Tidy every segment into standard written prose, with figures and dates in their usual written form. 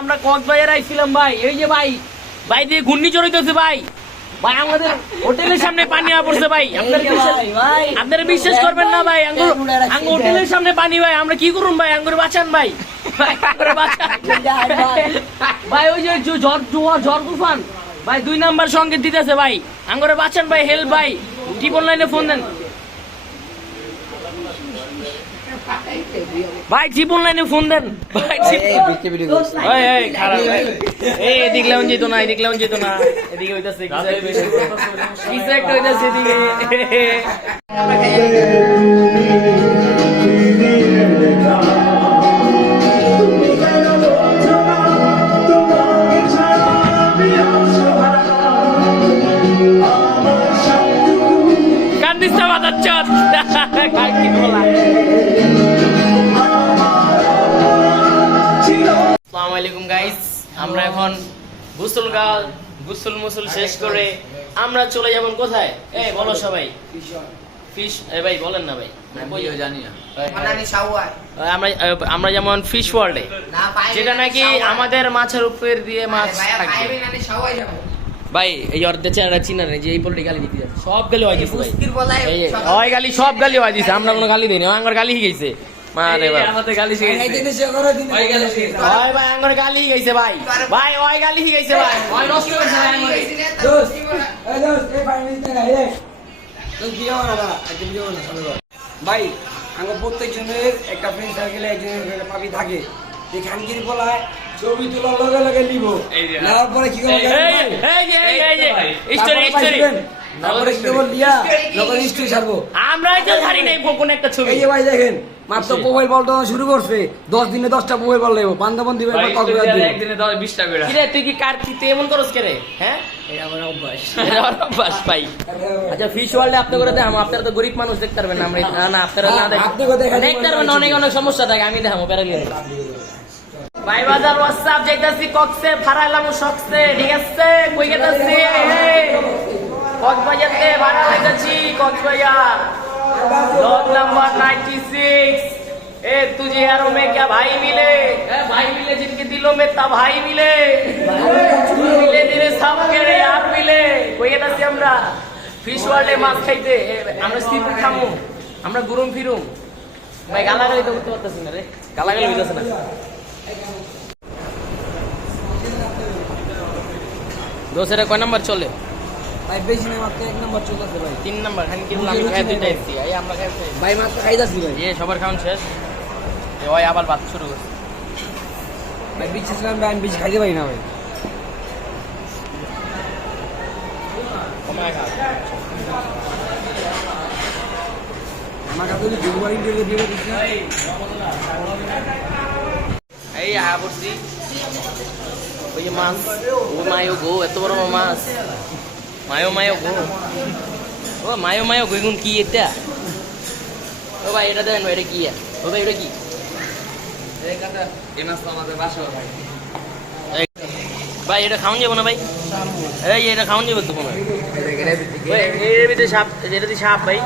আমরা কক্সবাজার আইছিলাম ভাই, এই যে ভাই ভাই দিয়ে ঘূর্ণিঝড় হইতেছে ভাই। ভাই আমাদের হোটেলের সামনে পানি পড়ছে ভাই, আপনারা বিশ্বাস করবেন না ভাই। আঙ্গ হোটেলের সামনে পানি ভাই, আমরা কি করুন ভাই? আঙ্গুর বাঁচান ভাই, ভাই ওই যে ঝড় তুফান ভাই 2 নাম্বার সংকেত দিতেছে ভাই, আঙ্গুরে বাঁচান ভাই, হেল্প ভাই। ট্রিপল লাইনে ফোন দেন ভাই, ট্রিপল লাইনে ফোন দেন ভাই। এদিক লাউন যেত না, এদিক লাউন যেত না, এদিকে হইতাছে কিছু একটা হইতাছে এদিকে। কান্দিস্তা বাজাচ্ছ কি বলা। আসসালামু আলাইকুম গাইস, আমরা এখন গোসল মুসল শেষ করে আমরা চলে যাবেন কোথায়? এই বলো সবাই। ফিশ ভাই বলেন না ভাই, জানি না। আমরা যেমন ফিশ ওয়ার্ল্ডে, যেটা নাকি আমাদের মাছের উপর দিয়ে মাছ থাকে ভাই। এই অর্ধেক চেহারা চিনা নেই যে এই পোল্ট্রি গালি দিতে যাচ্ছে, সব গালি হয় দিচ্ছে ওই গালি, সব গালি হয় দিচ্ছে। আমরা কোনো গালি দিইনি, আমার গালি গেছে মারে ভাই, আমাদের গালি শিখাইছে ভাই, ভাই আঙ্গর গালি গেছে ভাই, ভাই ওই গালি গেছে ভাই, ওই নষ্ট করছে ভাই আমারে। দোস্ত এই দোস্ত এই 5 মিনিট না এই দোস্ত দিও না দাদা, একদম দিও না ভাই। আঙ্গর প্রত্যেকজনের একটা ফ্রেন্ড সার্কেলে একজনের পাবি থাকে, এই খানগির বলায় ছবি তোলার লগে লগে নিব, নেওয়ার পরে কি করব? এই স্টোরি তারপরে কি করব? লিয়া লগের স্টোরি ছাড়বো। আমরাই তো ছাড়ি নাই কোন একটা ছবি। এই যে ভাই দেখেন, মাত্র মোবাইল বলটা শুরু করছে, 10 দিনে 10টা মোবাইল বল লাগবে, বান্দরবান দিবে একদিনে 20টা করে। কিরে তুই কি কার তুই এমন করস কে রে? হ্যাঁ এটা আমার অভ্যাস, এটা আমার অভ্যাস ভাই। আচ্ছা ফিশ ওয়ার্ল্ডে আপনি করে দেখাম, আপনারা তো গরিব মানুষ দেখতে পারবেন না, আমরা না আপনারা না দেখেন, আপনি দেখতে পারবেন অনেক অনেক সমস্যা থাকে, আমি দেখাবো প্যারালিয়ে ভাই। বাজার হোয়াটসঅ্যাপ যাইতাছি কক্সে, ফারাইলাম শক্সে, ঠিক আছে? কই গেতাছি? কক্সবাজারতে ভাড়া লাগাচ্ছি, কক্সবাজার ব্লক নাম্বার 96। ए तुझे यारों में क्या भाई मिले, भाई मिले जिनके दिलों में तब भाई मिले, मिले दिले सब के यार मिले। কই গেতাছি আমরা ফিশ ওয়ার্ল্ডে মাছ খাইতে, আমরা সি ফুড খামু, আমরা ঘুরুম ফিরুম ভাই। গালাগালি তো করতে পারতেছি না রে, গালাগালি হইতাছে না। দোসরা কয় নাম্বার চলে ভাই? বেশি না, মাত্র 1 নাম্বার চলতেছে ভাই। 3 নাম্বার খান কি আমি খাই দিতে আইছি, এই আমরা খাইছি ভাই, মাত্র খাইতাছি ভাই। এই সবার খাওন শেষ, এই ওই আবার ভাত শুরু করছে ভাই। বিচছিলাম ভাই, আমি বিচ খাইতে পারি না ভাই। কমায় খা আমার কাছে যদি দুবারই দিয়ে দিয়ে দিছি এই আবরছি ওই যে মাছ, ও মায়ো গো, এত বড় মাছ, মায়ো মায়ো গো, ও মায়ো মায়ো গো, এখন কি এটা? ও ভাই এটা দেন ভাই, এটা কি? ও ভাই এটা কি? ভাই এটা খাওয়ান যাবো না ভাই? এই এটা খাওয়ান যাবো তো কোনো? এর ভিতরে সাপ, যেটা দিয়ে সাপ ভাই,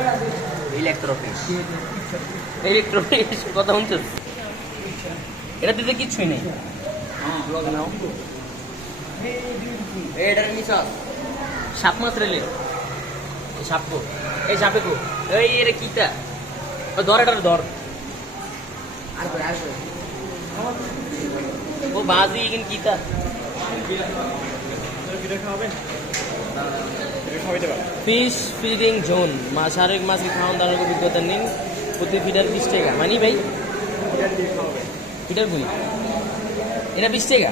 ইলেকট্রনিক্স কথা শুনছো? এটা দিতে কিচ্ছুই নেই। সাপ মাছ রেলে সাপ গো, এই সাপে গো, এই এটা কিটা ধর, এটা ধর। ও বাজি এখানে কিটা ফিশ ফিডিং জোন, শারীরিক মাছকে খাওয়ান দাওয়ার অভিজ্ঞতা নিন, প্রতি ফিডার 20 টাকা। মানি ভাই ফিডার বই এটা 20 টাকা।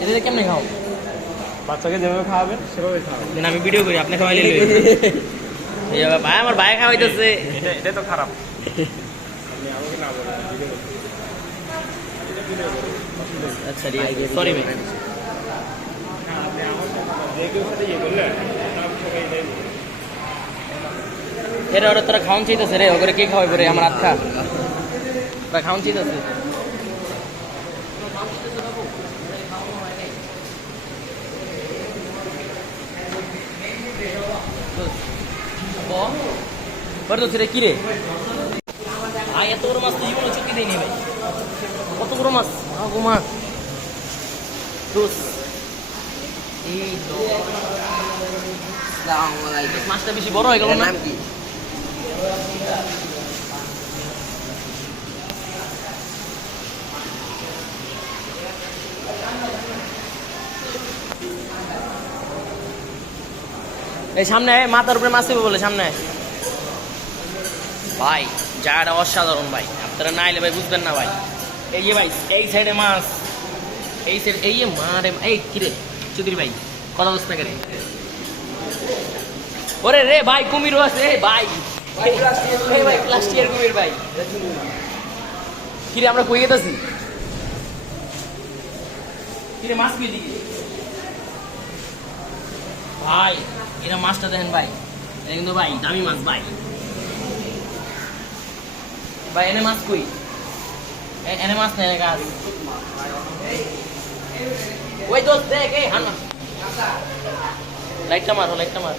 এটা কেমনে খাও? বাচ্চাকে যেভাবে খাওয়াবেন সেভাবে খাওয়াবেন। আমি ভিডিও করি, আপনি খাওয়াইলে ভাই, আমার ভাই খাওয়াইতেছে, এটা তো খারাপ। আচ্ছা সরি ভাই, এরা ওরা তোরা খাওয়ান চাইতেছে রে, ওকে কে খাওয়াই পরে? আমার আত্মা তোরা খাওয়ান চাইতেছে। কি রে ভাই, এত বড় মাছ তো জীবনে চোখে দেয়নি ভাই। কত বড় মাছ, মাছ দোস এই তো মাছটা বেশি বড় হয়ে গেল না? নাম কি? এই সামনে মাথার উপরে মাছ বলে সামনে ভাই, জায়গাটা অসাধারণ ভাই, আপনারা না এলে ভাই বুঝবেন না ভাই। এই যে ভাই এই সাইডে মাছ, এই সাইড এই যে মারে এই কিরে চৌধুরী ভাই কথা বলছ না কেন? ওরে রে ভাই কুমিরও আছে ভাই, ভাই প্লাস্টিকের কুমির ভাই। কিরে আমরা কই গেতাছি? কিরে মাছ কই দিকে ভাই? এরা মাছটা দেখেন ভাই, এটা কিন্তু ভাই দামি মাছ ভাই। ভাই এনে মাছ কই? এনে মাছ নেই গাছ ওই তো দেখ এই হান লাইটটা মারো, লাইটটা মার।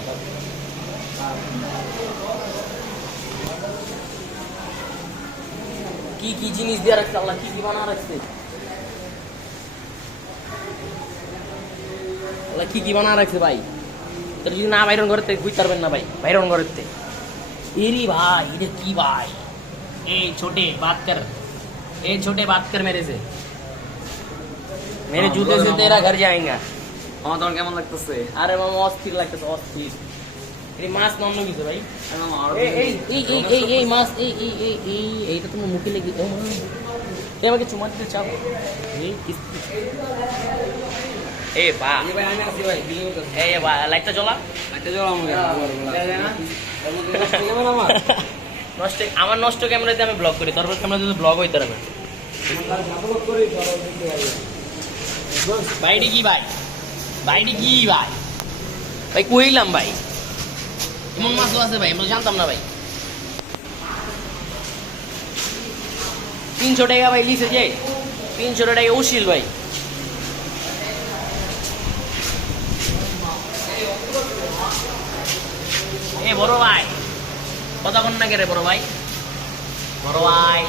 কি কি জিনিস দিয়ে রাখছে আল্লাহ, কি কি বানা রাখছে আল্লাহ, কি কি বানা রাখছে ভাই। তোর যদি না বাইরন করতে বুঝতে পারবেন না ভাই, বাইরন করতে এরি ভাই। এটা কি ভাই? এই ছোটে বাত কর, এই ছোটে বাত কর মেরে से, मेरे जूते से तेरा घर जाएगा। আমার তোমার কেমন লাগতেছে? আরে মামা অস্থির লাগতেছে, অস্থির। এই মাছ নন্ন কিছু ভাই, এই এই এই এই এই মাছ এই এই এই এই এইটা তুমি মুখে লেগে ও মা, এই আমাকে চুমা দিতে চাও? এই কিস্তি এই বা এই ভাই আমি আসি ভাই, এই বা লাইটটা জ্বলা, লাইটটা জ্বলা আমাকে নষ্ট। আমার নষ্ট ক্যামেরাতে আমি ব্লগ করি, তোর ক্যামেরাতে তো ব্লগ হইতে পারবে। ভাইটি কি ভাই, ভাইটি কি ভাই, ভাই কইলাম ভাই এমন মাছও আছে ভাই, আমরা জানতাম না ভাই। 300 টাকা ভাই লিখে যে 300 টাকা উশিল ভাই। এ বড় ভাই কতক্ষণ না কেরে? বড় ভাই, বড় ভাই,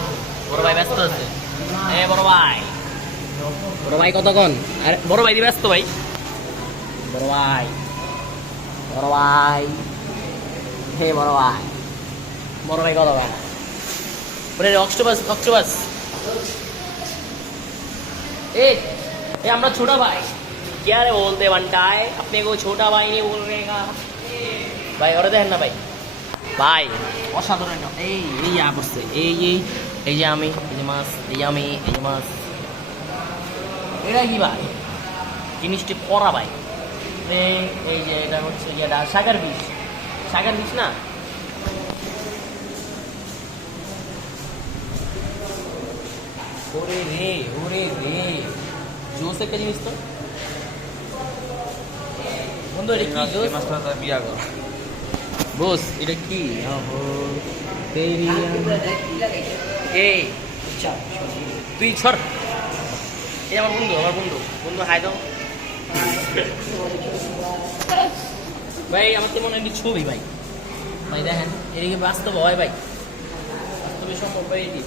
বড় ভাই ব্যস্ত আছে। এ বড় ভাই, বড় ভাই কতক্ষণ? আরে বড় ভাই ব্যস্ত ভাই, বড় ভাই, বড় ভাই, হে বড় ভাই, বড় ভাই কতক্ষণ? বলে অক্টোপাস, অক্টোপাস ए আমরা ছোট ভাই। क्या रे बोलते बनता है अपने को छोटा भाई नहीं बोल रहे का ভাই? ওরা দেখেন না ভাই, ভাই অসাধারণ। এই এই যা পড়ছে, এই এই এই যে আমি, এই যে মাছ, এই যে আমি, এই যে মাছ। এটা কি ভাই? জিনিসটি করা ভাই। এই যে এটা হচ্ছে ইয়েটা সাগর বিচ, সাগর বিচ না? ওরে রে, ওরে রে, জোস একটা জিনিস তো বন্ধু। এটা কি জোস? মাছটা বিয়া কর বস, এটা কি? এই তুই ছড়। এই আমার বন্ধু, আমার বন্ধু, বন্ধু হাই দাও ভাই। আমার তো মনে হয় ছবি ভাই, ভাই দেখেন এদিকে বাস্তব হয় ভাই, বাস্তবে সম্ভব ভাই। এটি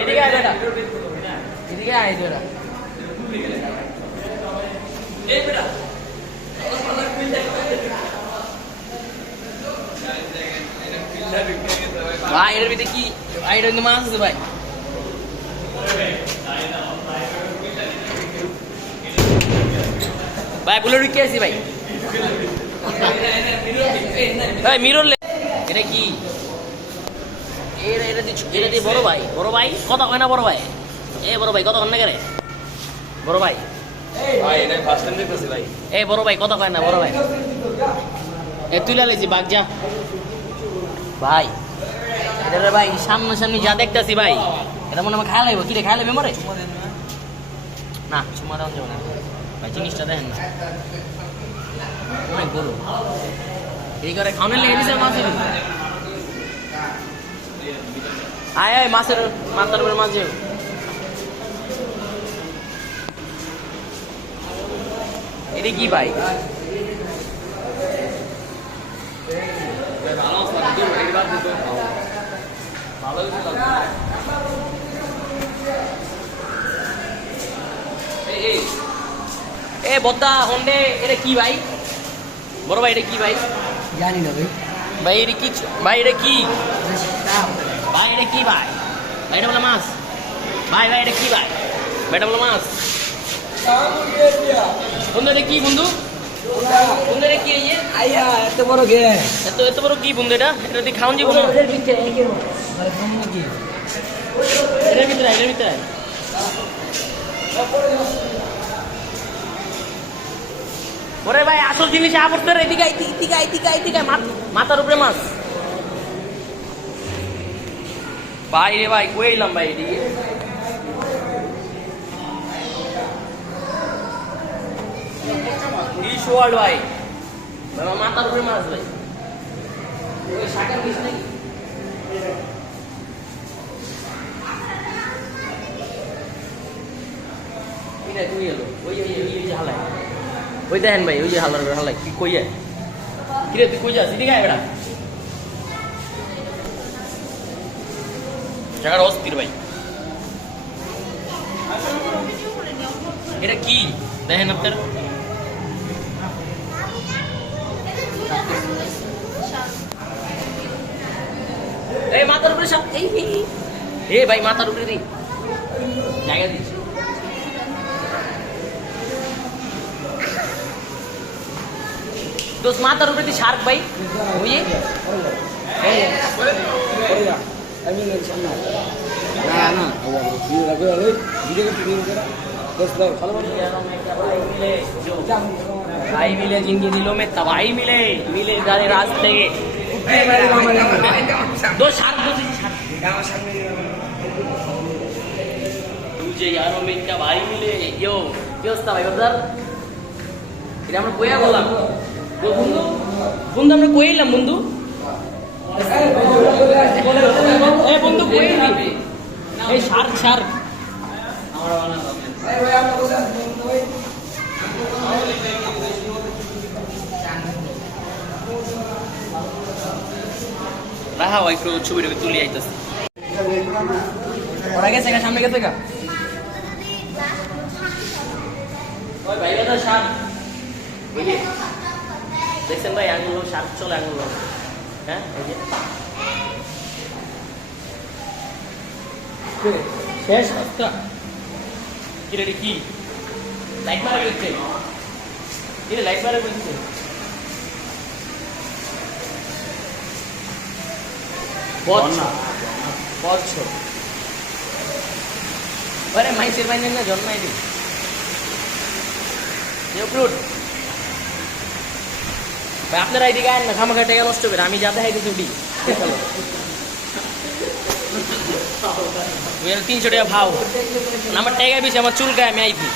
এদিকে আয় বেটা, এদিকে আয় বেটা, এই বেটা ভাই। এর ভিতরে কি ভাই? এটা কিন্তু মাছ আছে ভাই। ভাই বলে ঢুকে আছি ভাই, ভাই মিরর। এটা কি? এটা দিয়ে বড় ভাই, বড় ভাই কত হয় না? বড় ভাই, এ বড় ভাই কত হয় না কেন? বড় ভাই, এ বড় ভাই কত হয় না? বড় ভাই এ তুলে লেছি বাঘ যা ভাই। এটা ভাই সামনে সামনে যা দেখতেছি ভাই, এটা মনে হয় খাই লাগবে। কি রে খাই লাগবে মরে না? চুমা দেওয়া যাবে না ভাই, জিনিসটা দেখেন না অনেক বড়। এই করে খাওয়ানোর লেগে দিছে মাছ। আয় আয় মাছের মাথার উপরে মাছ। এটা কি ভাই? বদ্দা হন্ডে এটা কি ভাই? বড় ভাই এটা কি ভাই? জানি না ভাই। ভাই এটা কি? ভাই এটা কি? ভাই এটা কি ভাই? ভাই এটা বলে মাছ। ভাই এটা কি ভাই? ভাই এটা বলে মাছ। বন্ধু এটা কি বন্ধু? বন্ধু এটা কি? আইয়া এত বড় গে, এত বড় কি বন্ধু এটা? এটা দিয়ে খাওয়ান যাবো না? এটার ভিতরে ওরে ভাই আসল জিনিস আপত্তর এদিকে মাথার উপরে মাছ। ভাই রে ভাই কই এলাম ভাই এদিকে? ওয়ার্ল্ড ভাই মাথার উপরে মাছ ভাই। ওই শাকের বিষ নাকি? তুই এলো ওই যে হালাই ওই দেখেন ভাই ওই যে হালাই কি কই যায়? কিরে তুই কই যাস? এদিকে আয় বেটা। জায়গাটা অস্থির ভাই। এটা কি দেখেন আপনার? এই মাথার উপরে সব এই ভাই মাথার উপরে দি জায়গা দিচ্ছি। দোষ মাথার উপরে দি শার্ক ভাই ওই भाई मिले जिनकी दिलों में तबाही मिले जाने रास्ते दो शार्क तुझे यारों में क्या भाई मिले यो क्या होता भाई बदर এটা আমরা কইয়া বললাম বন্ধু বন্ধু আমরা কইলাম বন্ধু এই বন্ধু কইলি এই শার্ক আমরা বানালাম এই ভাই আমরা কোথায় বন্ধু ভাই রাহা ভাই একটু ছবি তুলি আইতাছে ওরা গেছে সামনে গেছে গা ওই ভাই এটা শার্ক বুঝলি দেখছেন ভাই আঙুল শার্ক চলে আঙুল হ্যাঁ এই যে শেষ রাস্তা কি রেডি কি লাইট মারা গেছে কি লাইট মারা গেছে বছর আরে মাইসের বাইনে না জন্মাই দি ফ্রুট ভাই আপনারা এইদিকে আয়েন না খামাখা টাকা নষ্ট করে আমি যাতে হাইতে ছুটি 300 টাকা ভাও আমার টাকা বেশি আমার চুলকায় আমি আইছি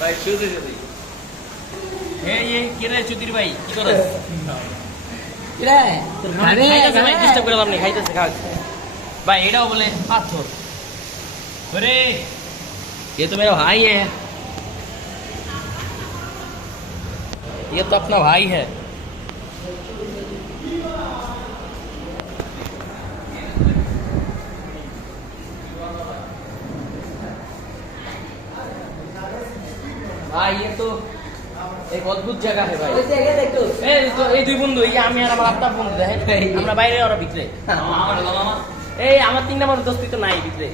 ভাই শুধু এই কি রে চুদির ভাই কি করছ রে তোর ভাই ডিস্টার্ব করে আপনি খাইতেছে খাও भाई एड़ा बोले पाथर अरे ये तो मेरा भाई है ये तो अपना भाई है भाई ये तो एक अद्भुत जगह है भाई এই দুই বন্ধু এই আমি আর আমার আপনা বন্ধু দেখেন আমরা বাইরে ওরা ভিতরে এই আমার 3 নম্বর দোস্তি তো নাই ভিতরে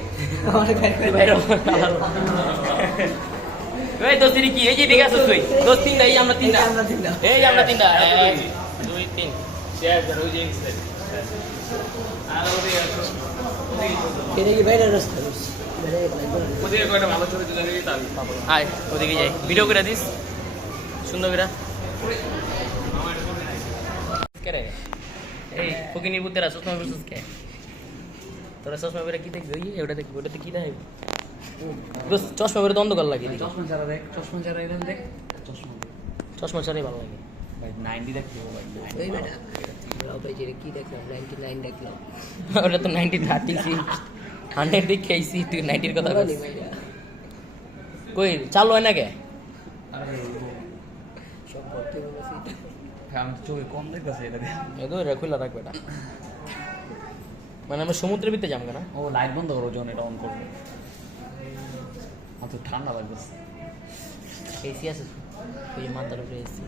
এই দোস্তি কি এই যে ঠিক আছে তুই দোস্ত 3টা এই আমরা 3টা এই আমরা 3টা 1 2 3 শেয়ার করো যে আর ওরে কেনে কি বাইরে রাস্তা ওদিকে কয়টা ভালো ছবি তুলে নিবি তাই আয় ওদিকে যাই ভিডিও করে দিস সুন্দর করে করে এই ফকিনির পুত্রা চশমা পরছিস কে তোরা চশমা পরে কি দেখবি ওই ওটা দেখবি ওটাতে কি দেখবি বস চশমা পরে দ্বন্দ্ব কর লাগে চশমা ছাড়া দেখ চশমা ছাড়া এরকম দেখ চশমা ছাড়াই ভালো লাগে ভাই 90 দেখতে ভাই ওই বেটা বড় ভাই যে কি দেখলাম 99 দেখলাম ওটা তো 90 36 100 দেখাইছি তুই 90 এর কথা বলিস কই চালু হয় না কে আরে সব করতে বলেছি আমি তো চোখে কম দেখতেছি এটা এদো রাখলা রাখ বেটা মানে আমরা সমুদ্রের ভিতরে যাবো না ও লাইট বন্ধ করো যখন এটা অন করবে অত ঠান্ডা লাগবে এসি আছে ওই মাথার উপরে এসি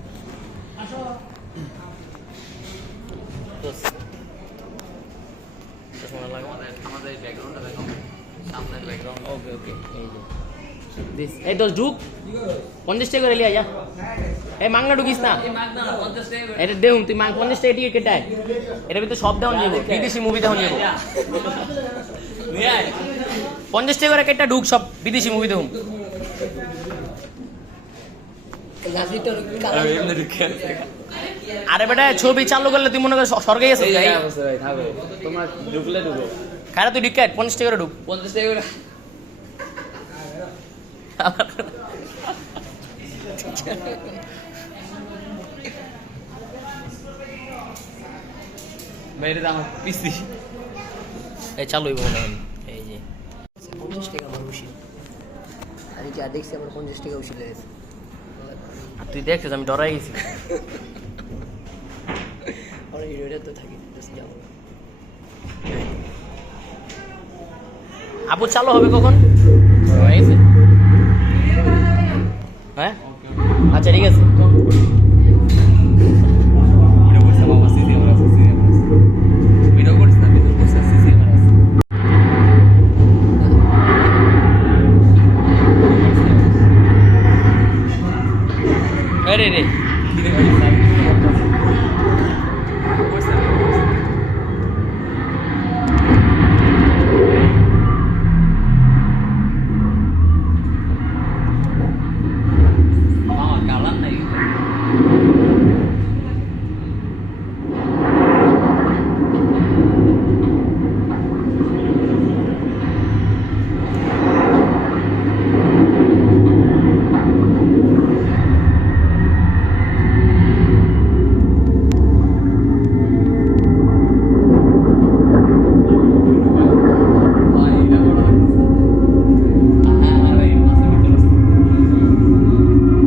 আমাদের ব্যাকগ্রাউন্ডটা দেখো সামনের ব্যাকগ্রাউন্ড ওকে ওকে এই যে দিস এই দোস ঢুক 50 টাকা করে লিয়া যা এই মাংনা ঢুকিস না এটা দেউম তুই মাং 50 টাকা টিকিট কেটে এটা ভিতরে সব দেওয়া যাবে বিদেশি মুভি দেওয়া যাবে 50 টাকা করে কেটে ঢুক সব বিদেশি মুভি দেউম আরে বেটা ছবি চালু করলে তুই মনে কর স্বর্গে গেছিস তোমার ঢুকলে ঢুকো খারা তুই টিকিট 50 টাকা করে ঢুক 50 টাকা করে বাইরে আমার পিসি এই চালু হইব না এই যে 50 টাকা আমার উচিত আমি যা দেখছি আমার 50 টাকা উচিত লেগেছে তুই দেখছিস আমি ডরাই গেছি আমার ভিডিওটা তো থাকি যাবো আপু চালু হবে কখন হয়ে গেছে হ্যাঁ আচ্ছা ঠিক আছে রে রে কালার নাই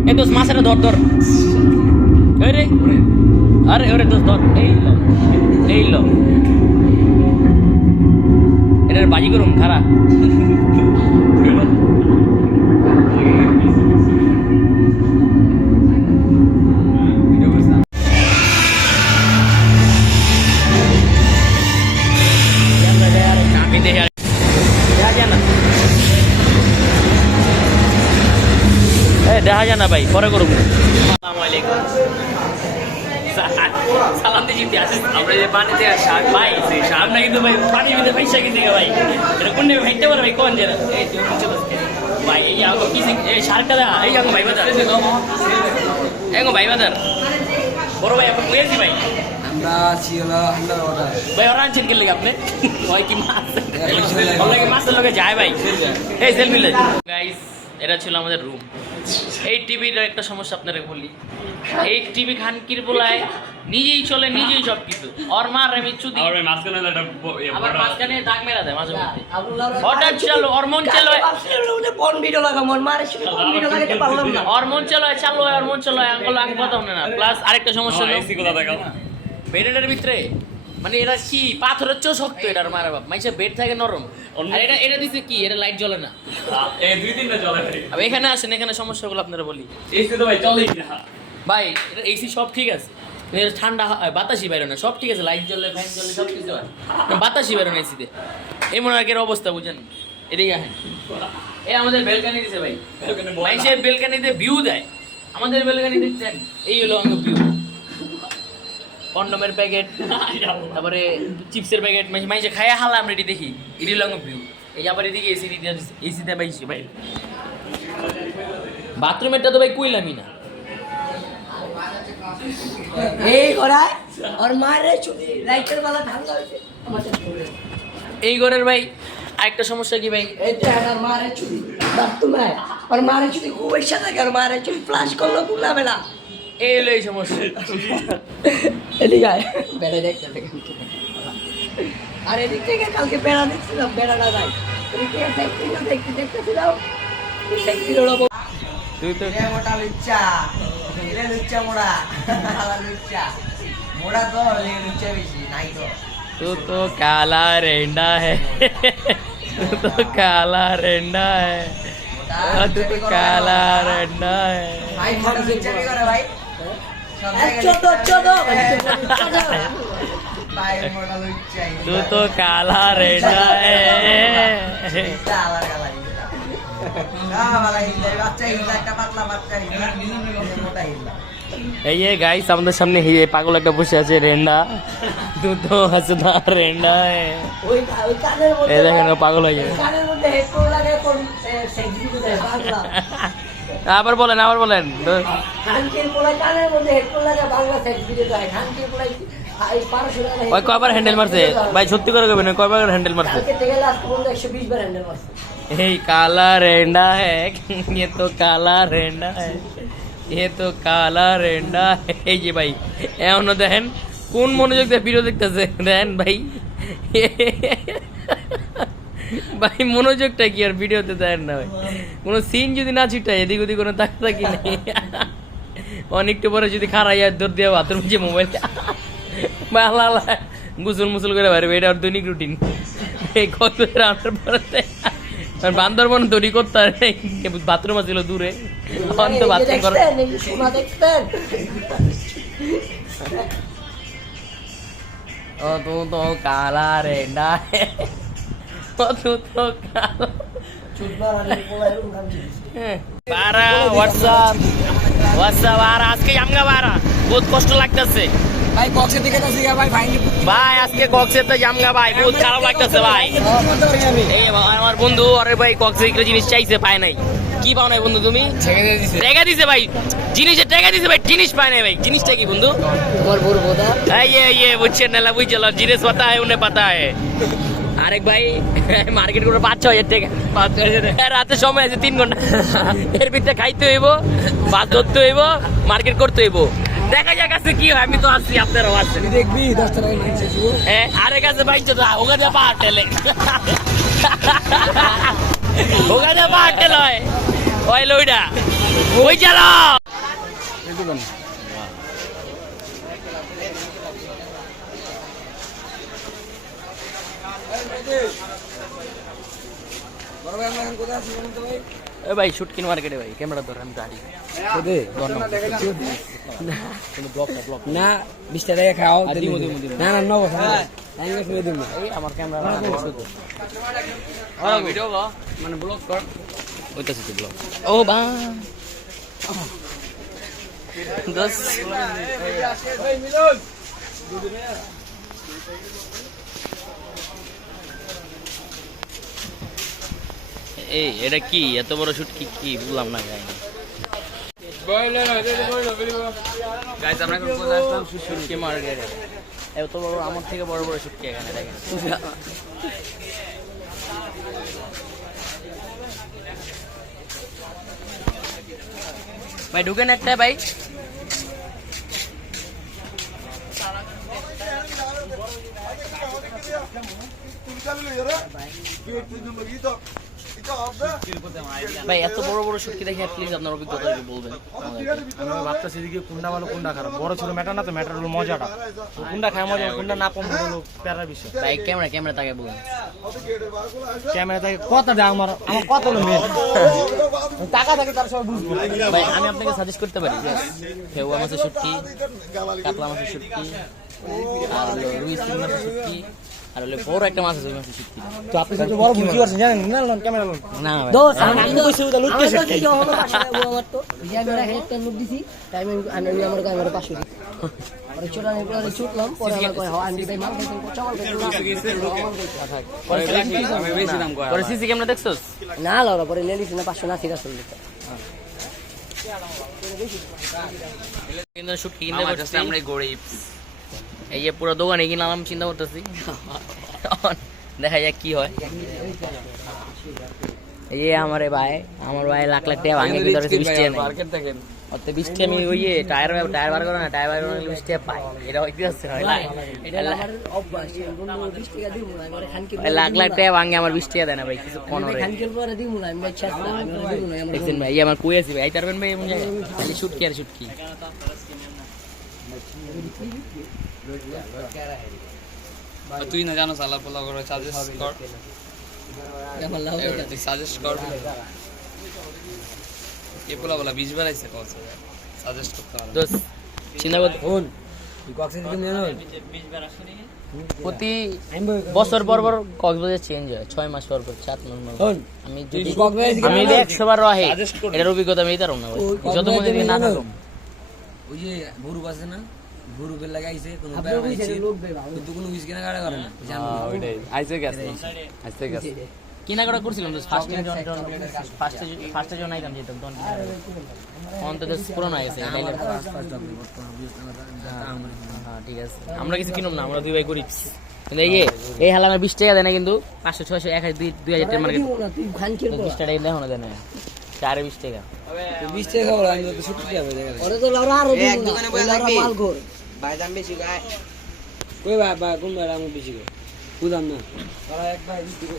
এই দোস মাছের ধর ধর এই রে আরে ওরে দোস ধর এই লো এটার বাজি করুম খারা দেখা যায় না ভাই পরে করুন সালাম দিয়ে জিতে আসিস আমরা যে পানিতে শাক ভাই সামনে কিন্তু ভাই পানি ভিতরে পয়সা কিনতে ভাই এটা কোন ভাইতে পারে ভাই কোন যে এই তুই নিচে বসে ভাই এই আগো কি এই শার্টটা দা এই আগো ভাই বাজার এই গো ভাই বাজার বড় ভাই আপনি কইছি ভাই আমরা ছিল আমরা অর্ডার ভাই ওরা আনছেন কেন আপনি ওই কি মাছ ওই কি মাছের লগে যায় ভাই এই সেলফি লে গাইস এটা ছিল আমাদের রুম এই টিভির একটা সমস্যা আপনারা বলি এই টিভি খানকির বলায় নিজেই চলে নিজেই সব কিছু ওর মার আমি চুদি আর মাঝখানে একটা আবার মাঝখানে দাগ মেরা দেয় মাঝে মধ্যে হঠাৎ চালো ওর মন চালো বন ভিডিও লাগা মন মারে শুধু বন ভিডিও লাগাতে পারলাম না ওর মন চালো চালো ওর মন চালো আঙ্গুল আঙ্গ কথা না প্লাস আরেকটা সমস্যা হলো এসি গুলো দেখাও বেডের ভিতরে মানে এরা কি পাথরের চেয়েও শক্ত এটার মারা বাপ মাইসে বেড থাকে নরম আর এটা এটা দিছে কি এটা লাইট জ্বলে না এই দুই তিনটা চলে ভাই अब এখানে আসেন এখানে সমস্যাগুলো আপনারা বলি এসি তো ভাই চলেই না ভাই এটা এসি সব ঠিক আছে কিন্তু ঠান্ডা বাতাসই বাইরে না সব ঠিক আছে লাইট জ্বলে ফ্যান জ্বলে সব কিছু হয় বাতাসই বাইরে না এসিতে এমন আগের অবস্থা বুঝেন এদিকে আসেন এ আমাদের বেলকানি দিছে ভাই মাইসের বেলকানিতে ভিউ দেয় আমাদের বেলকানি দেখছেন এই হলো আমাদের ভিউ কন্ডমের প্যাকেট তারপরে চিপসের প্যাকেট মাইসে খায়া হালা আমরা এটি দেখি এটি লং ভিউ এই আবার এদিকে এসি দিতে এসিতে পাইছি ভাই বাথরুমেরটা তো ভাই কইলামই না এই গড়ায় আর মারে চুদি লাইটের বালা ঢাঙ্গা হইছে এই ঘরের ভাই আরেকটা সমস্যা কি ভাই এই তো আর মারে চুদি বাথরুমে আর মারে চুদি খুব ইচ্ছা থাকে আর মারে চুদি ফ্লাশ করলো কুলাবে না এই হলো এই সমস্যা এদিকে আয় বেড়া দেখতে আর এদিক থেকে কালকে বেড়া দেখছিলাম বেড়াটা যায় এদিক থেকে দেখতে দেখতেছিলাম তুই তো মোটা লুচ্চা এটা লুচ্চা মোড়া লুচ্চা মোড়া তো লুচ্চা বেশি নাই তো तू तो काला रेंडा है तू तो काला रेंडा है মোটা तू तो काला रेंडा है ভাই মোটা লুচ্চা কি করে ভাই ছোট ছোট ভাই মোটা লুচ্চা तू तो काला रेंडा है আলার গালা বালা হিলা বাচ্চা হিলা একটা পাতলা বাচ্চা হিলা মোটা হিলা এই যে গাইস আমাদের সামনে এই পাগল একটা বসে আছে রেন্ডা तू तो हंसदा रेंडा है ওই কানের মধ্যে এই দেখেন ও পাগল হয়ে যাবে কানের মধ্যে হেডফোন লাগে কোন সেক্সি ভিডিও দেয় বাংলা আবার বলেন খানকির পোলা কানের মধ্যে হেডফোন লাগে বাংলা সেক্স ভিডিও দেয় খানকির পোলা এই 500 টাকা ওই কয়বার হ্যান্ডেল মারছে ভাই সত্যি করে কইবেন কয়বার হ্যান্ডেল মারছে কালকে থেকে লাস্ট পর্যন্ত 120 বার হ্যান্ডেল মারছে এই কালা रेंडा है ये तो काला रेंडा है ये तो काला रेंडा है এই যে ভাই এমন দেখেন কোন মনোযোগ দিয়ে ভিডিও দেখতেছে দেখেন ভাই ভাই মনোযোগটা কি আর ভিডিওতে দেন না ভাই কোনো সিন যদি না ছিটায় এদিক ওদিক কোনো তাকি নেই অনেকটু পরে যদি খারাইয়া দৌড় দিয়ে বাথরুম যে মোবাইল আল্লাহ গুসল মুসল করে পারবে এটা ওর দৈনিক রুটিন এই কত রান্নার পরে বান্দরবন তৈরি করতে বাথরুম ছিল দূরে অন্ত বাথরুম করে শোনা দেখতেন ও তো কালা रेंडा है ও তো কালা চুদমারানি পোলা এরকম কাম দিছে বারা হোয়াটসঅ্যাপ আর আজকে আমগা বারা বহুত কষ্ট লাগতেছে ভাই কক্সের দিকে তো সিগা ভাই ভাই ভাই আজকে কক্সের তো জামগা ভাই বহুত খারাপ লাগতেছে ভাই এই আমার বন্ধু আরে ভাই কক্সের একটা জিনিস চাইছে পায় নাই কি পাও নাই বন্ধু তুমি টাকা দিছে ভাই জিনিসের টাকা দিছে ভাই জিনিস পায় নাই ভাই জিনিসটা কি বন্ধু তোমার বড় বোদা ये বুঝছেন না বুঝলো জিনিস পাতা है उन्हें पता है আরেক ভাই মার্কেট করে 5-6 হাজার টাকা রাতে সময় আছে 3 ঘন্টা এর ভিতরে খাইতে হইব বাস ধরতে হইব মার্কেট করতে হইব দেখা যাক আজকে কি হয় আমি তো আসছি আপনারাও আসছেন দেখবি 10 টাকা নিচে দিব আরেক আছে ভাই তো ওখানে যা পাটেলে ওখানে যা পাটেল হয় ওই লইডা ওই চালা এ ভাই শুটকিন মার্কেটে ভাই ক্যামেরা ধর আমি গাড়ি না 20 টাকা খাও না না নব এই আমার ক্যামেরা ভিডিও কর মানে ব্লগ কর ওইটাছে তো ব্লগ ও বা দস এই এটা কি এত বড় শুটকি কি বুঝলাম না গাই গাইস আমরা এখন কোথায় আসলাম শুটকি মার্কেটে এত বড় আমার থেকে বড় বড় শুটকি এখানে দেখেন ভাই ঢুকেন একটা ভাই ভাই এত বড় বড় শুটকি দেখে প্লিজ আপনার অভিজ্ঞতা বলবেন আমি ভাবতেছি এদিকে কোনটা ভালো কোনটা খারাপ বড় ছোট ম্যাটার না তো ম্যাটার হলো মজাটা কোনটা খায় মজা কোনটা না কম হলো প্যারার বিষয় ভাই ক্যামেরা তাকে বলুন ক্যামেরা থেকে কথাটা আমার কত হলো মেয়ে টাকা থাকে তার সব বুঝবো ভাই আমি আপনাকে সাজেস্ট করতে পারি ফেউয়া মাছের শুটকি কাতলা মাছের শুটকি আর হলো রুই চিংড়ি মাছের শুটকি আর হলো বড় একটা মাছ আছে ওই মাছের শুটকি তো আপনি সবচেয়ে বড় ভুল কি করছেন জানেন না লোন ক্যামেরা লোন না ভাই দোস আমি কইছি ওটা লুট কেছে আমার তো ইয়া মেরা হেডটা লুট দিছি টাইম আমি আমার ক্যামেরা 500 দিই পরে চোরানি পরে ছুটলাম পরে আমার কই হাওয়া আন্টি ভাই মাল খাইছেন চাওয়াল খাইছেন পরে সিসি ক্যামেরা দেখছস না লরা পরে লেলিস না 500 না সিরা চলতে কিন্তু শুটকি কিনতে পারছি আমরা গরিব এই যে পুরো দোকানে কিনলাম চিন্তা করতেছি দেখা যাক কি হয় এই যে আমার ভাই লাখ টাকা ভাঙে কি ধরে 20 টাকা মার্কেট দেখেন অত 20 টাকা আমি ওই টায়ার বার করে না টায়ার বার করে 20 টাকা পাই এটা হইতে আছে না এটা আমার অভ্যাস বন্ধু 20 টাকা দিমু না আমি খানকি লাখ টাকা ভাঙে আমার 20 টাকা দেয় না ভাই কিছু কোন রে খানকির পরে দিমু না আমি বাচ্চা আমি দিমু না আমার দেখছেন ভাই আমার কই আছি ভাই আইতে পারবেন ভাই এমন জায়গায় খালি শুটকি আর শুটকি তুই না জানো সালা পোলা করে সাজেস্ট কর আমার লাভ সাজেস্ট কর এ পোলা বলা 20 বার আইছে কক্সবাজার সাজেস্ট করতে পারো দোস্ত চিন্তা করতে প্রতি বছর পর পর কক্সবাজার চেঞ্জ হয় 6 মাস পর পর 7 মাস পর আমি যদি আমি 100 বার রহে এটার অভিজ্ঞতা আমি তার না যত মনে দিন না থাকুম ওই যে গরু আছে না গরু বেল লাগাইছে কোনো কিন্তু কোনো কিছু কেনা কাটা করে না ওইটাই আইছে গেছে কিনাকাটা করছিলাম তো ফার্স্টে জন আইতাম যেতাম তখন অন্তত পুরনো হয়ে গেছে হ্যাঁ ঠিক আছে আমরা কিছু কিনুম না আমরা দুই ভাই গরিব কিন্তু এই হাল আমার 20 টাকা দেয় না কিন্তু 500 600 1000 2000 টাকা মার্কেট 20 টাকা দেয় না দেয় না 420 টাকা 20 টাকা বড় আমি তো ছুটি যাবে ওরে তো লাউরা আরো এক দোকানে বসে থাকবি মাল কর ভাই দাম বেশি গায় কই ভাই কোন ভাই দাম বেশি গো বুঝাম না তারা এক ভাই দিকে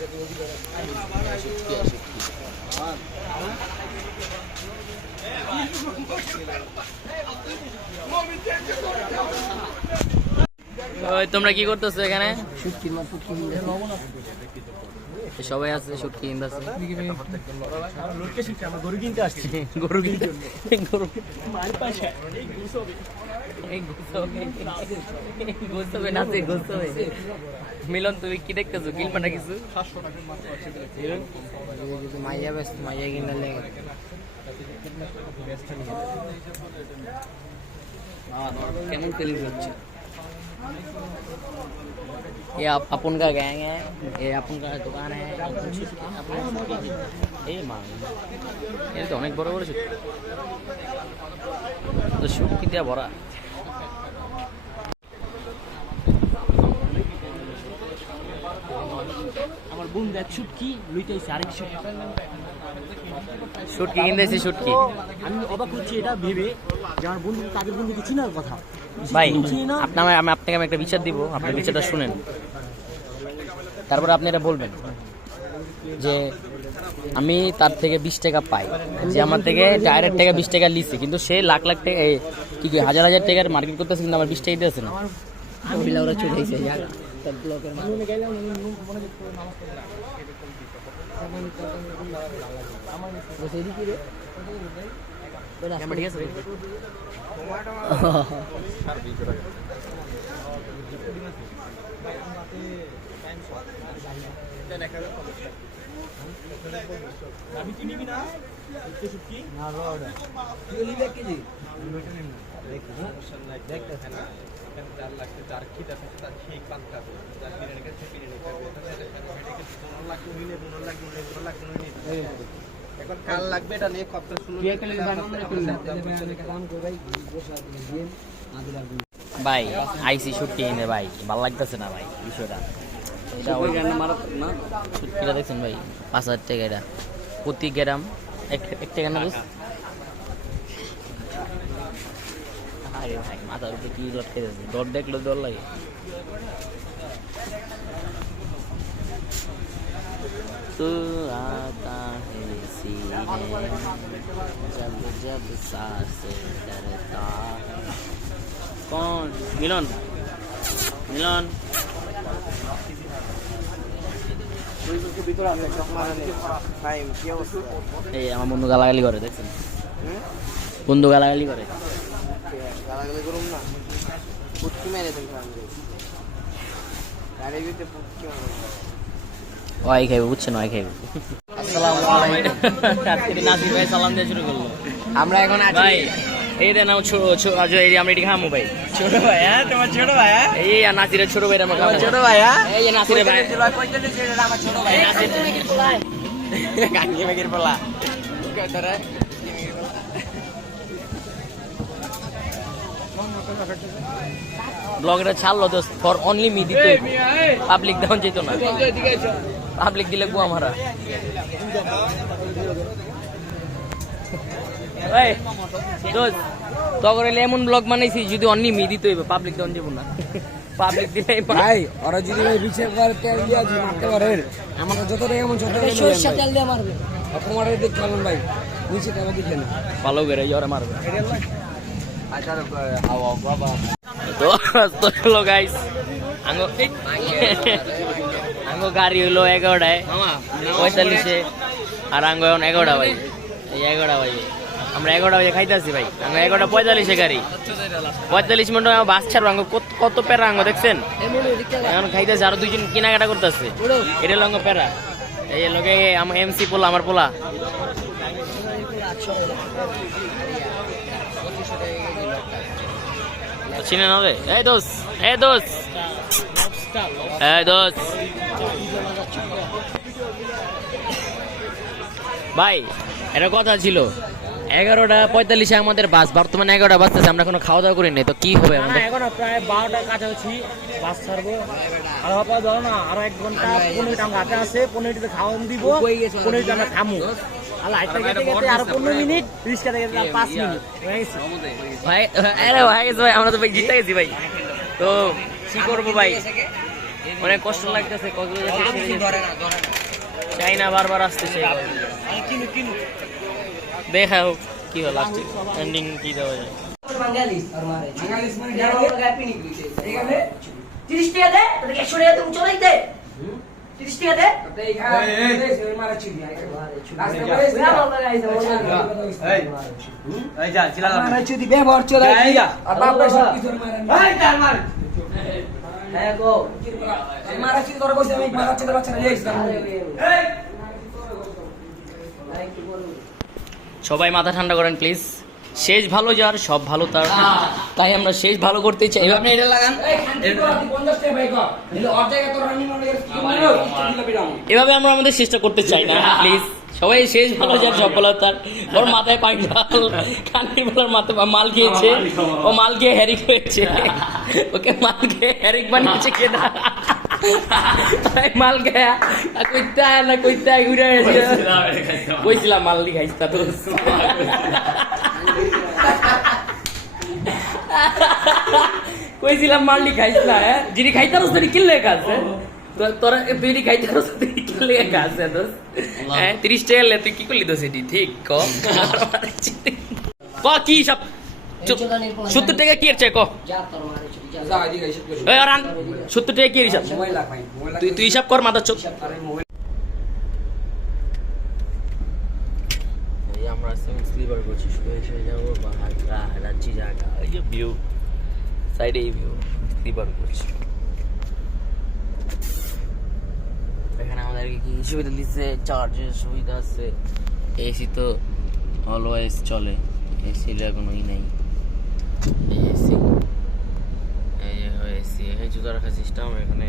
ওই তোমরা কি করতেছো এখানে শুটকি মাছ ফুটকি সবাই আছে শুটকি ইন্দ আছে গরু কিনতে আসছি গরু কিনতে গরু গোসবে নাচে গোসবে মিলন তুমি কি দেখতেছো কিনবা না কিছু মাইয়া ব্যস্ত মাইয়া কিনা লেগে কেমন ফিলিং হচ্ছে ये अपन का गैंग है ये अपन का दुकान है এই মা এটা তো অনেক বড় বড় শুট তো শুট কি দিয়া ভরা আমার বোন দেখ শুটকি লইতেছে আরেক শুটকি কিনতেছি শুটকি আমি অবাক হচ্ছি এটা ভেবে যে আমার বন্ধু তাদের বন্ধুকে চিনার কথা ভাই আমি আপনাকে একটা বিচার দিব আপনি বিচারটা শুনেন তারপরে আপনি এটা বলবেন যে আমি তার থেকে 20 টাকা পাই যে আমার থেকে ডাইরেক্ট টাকা 20 টাকা লিছে কিন্তু সে লাখ লাখ টাকা কি হাজার হাজার টাকার মার্কেট করতেছে কিন্তু আমার 20 টাকা দিতেছে না ওরা চুটাইছে জায়গা তার ব্লকের ঠিক আছে আমি কিনিবি না শুটকি না রোডা তুই লিবে কি জি দেখতেছেন না 4 লাখ 4 কি দেখে তার ঠিক পাঁচ টাকা তার বিরিয়ানি কে বিরিয়ানি খাবে তাহলে মেডিকেল 15 লাখ নিলে 15 লাখ নিলে এখন কাল লাগবে এটা নিয়ে কত শুনুন ভাই আইসি শুটকি কিনে ভাই ভালো লাগতেছে না ভাই বিষয়টা এটা ওই গ্রামে মারাত না শুটকিটা দেখছেন ভাই 5000 টাকা এটা প্রতি গ্রাম এক টাকা না দোস্ত আরে ভাই মাথার উপরে কি ডট খেতেছে ডট দেখলে ডর লাগে तू आता है सीने जब जब सांस डरता कौन मिलन मिलन এই আমার বন্ধু গালাগালি করে দেখছেন বন্ধু গালাগালি করে গালাগালি করুম না পুটকি মেরে দেন গাড়ি ভিতরে পুটকি ওই খাইবে বুঝছেন ওই খাইবে আসসালামু আলাইকুম আজকে নাসির ভাই সালাম দিয়ে শুরু করলো আমরা এখন আছি ভাই এই রে নাও আজ এই আমরা এটি খামু ভাই ছোট ভাই হ্যাঁ তোমার ছোট ভাই হ্যাঁ এই নাসিরের ছোট ভাই আমরা খামু ছোট ভাই হ্যাঁ এই যে নাসিরের ভাই কইতে ছিল আমার ছোট ভাই নাসির গাঙ্গি মেগের বলা ধরে ব্লগটা ছাড়লো তো ফর অনলি মি দিতে পাবলিক দেওয়া যেত না পাবলিক দিলে গু আমারা এই দোস্ত তখন এমন ব্লগ বানাইছি যদি অনলি মি দিতে হইবে পাবলিক দেওয়া যাবো না পাবলিক দিলে ভাই ওরা যদি ভাই বিচার করে তেল দিয়ে আজি মারতে পারে আমাকে যতটা এমন ছোট সরষে তেল দিয়ে মারবে আপনারা দেখলাম ভাই নিচে টাকা দিতে না ভালো করে জোরে মারবে আচ্ছা হাওয়া বাবা তো হলো গাইস আঙ্গো গাড়ি হইলো 11টায় 45-এ আর আঙ্গো এখন 11টা ভাই এই 11টা বাজে আমরা 11টা বাজে খাইতেছি ভাই আমরা 11:45 গাড়ি 45 মিনিট আমার বাস ছাড়বো কত প্যারা আঙ্গ দেখছেন এখন খাইতেছে আরো দুইজন কেনাকাটা করতেছে এটা লঙ্গ প্যারা এই লোকে আমার এমসি পোলা আমার পোলা চিনে নবে এই দোস ভাই এটা কথা ছিল 11:45 আমাদের বাস বর্তমানে 11টা বাজতেছে আমরা কোনো খাওয়া দাওয়া করি নাই তো কি হবে আমাদের এখন প্রায় 12টার কাছাকাছি বাস ছাড়বো আর হয়তো ধরো না আরো 1 ঘন্টা 15 মিনিট আমার হাতে আছে 15 মিনিটে খাওয়ান দিব 15 মিনিট আমরা খামু আল্লাহ আইতে গেতে আরো 15 মিনিট রিস্কা থেকে 5 মিনিট হয়ে গেছে ভাই আরে ভাই ভাই আমরা তো ভাই জিতে গেছি ভাই তো কি করবো ভাই অনেক কষ্ট লাগতেছে কক্সবাজার চাই না বারবার আসতেছে দেখা হোক কি হলো লাস্টে এন্ডিং কি দেওয়া যায় বাঙালিস আর মারে বাঙালিস মানে যারা গাপি নিকলি এখানে 30 টাকা দে তোকে 100 টাকা তুমি চলাই দে 30 টাকা দে তো এই মারা চিনি রাস্তা করে না বাবা গাইস এই যা চিলা মারা চুদি ব্যবহার চলে আর বাপ সব কিছু মারে এই ডাল মার হ্যাঁ গো মারা চুদি তোর কইছে আমি মারা চুদি বাচ্চা নিয়ে আসলাম এই সবাই মাথা ঠান্ডা করেন প্লিজ শেষ ভালো যার সব ভালো তার তাই আমরা শেষ ভালো করতে চাই আপনি এটা লাগান এই 50 টাকা ভাই কো নিলে অর্ধেক তোর রানি মনে এভাবে আমরা আমাদের চেষ্টা করতে চাই না প্লিজ সবাই শেষ ভালো যার সব ভালো তার ওর মাথায় পানি ঢাল কানের বলার মাথায় মাল খেয়েছে ও মাল খেয়ে হ্যারিক হয়েছে ওকে মাল খেয়ে হ্যারিক বানিয়েছে কেনা মাল খেয়া কইতা ঘুরে কইছিলাম মাল দি খাইছ তো কইছিলাম মাললি খাইছ না হ্যাঁ যিনি খাইতারস তুই কিনলে কাজ তোরা তুই খাইতারস তুই কিনলে কাজ দোস হ্যাঁ 30 টাকা লে তুই কি করলি দোস এটি ঠিক ক কি সব 70 টাকা কি এর চাই ক যা তোর মারে চুদি যা যা এদিকে এসে বসে এই আরান 70 টাকা কি এর হিসাব মোবাইল লাগ ভাই মোবাইল তুই হিসাব কর মাথা চোখ আরে মোবাইল এই আমরা সেভেন স্লিপার করছি শুয়ে যাবো বা রাজ্যি জায়গা এই যে ভিউ সাইডে এই ভিউ স্লিপার করছি এখানে আমাদেরকে কি সুবিধা দিচ্ছে চার্জের সুবিধা আছে এসি তো অলওয়েজ চলে এসির কোনোই নাই এই এসি এই যে এসি এই জুতো রাখার সিস্টেম এখানে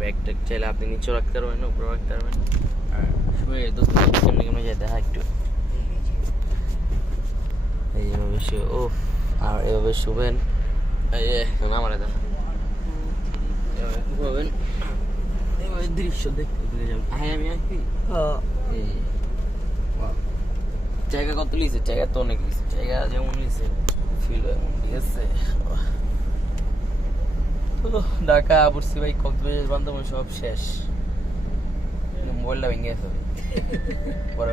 ব্যাগ ট্যাগ চাইলে আপনি নিচে রাখতে পারবেন উপরে রাখতে পারবেন আর শুয়ে দোস্ত কেমনে কেমনে যেতে হয় একটু এইভাবে শুয়ে ও আর এভাবে শুবেন এই যে আমার দেন এভাবে ঘুমাবেন এইভাবে দৃশ্য দেখতে ঘুরে যাবেন আমি আসি এই জায়গা কত লিছে জায়গা তো অনেক লিছে জায়গা যেমন লিছে ফিল ঠিক আছে ঢাকা বুঝছি ভাই কক্সবাজার বান্দরবান সব শেষ মোবাইলটা ভেঙে গেছে পরে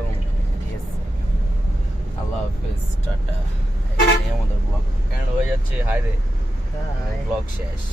ঠিক আছে আল্লাহ হাফিজ টাটা আমাদের ব্লগ কেন হয়ে যাচ্ছে হাই রে ব্লগ শেষ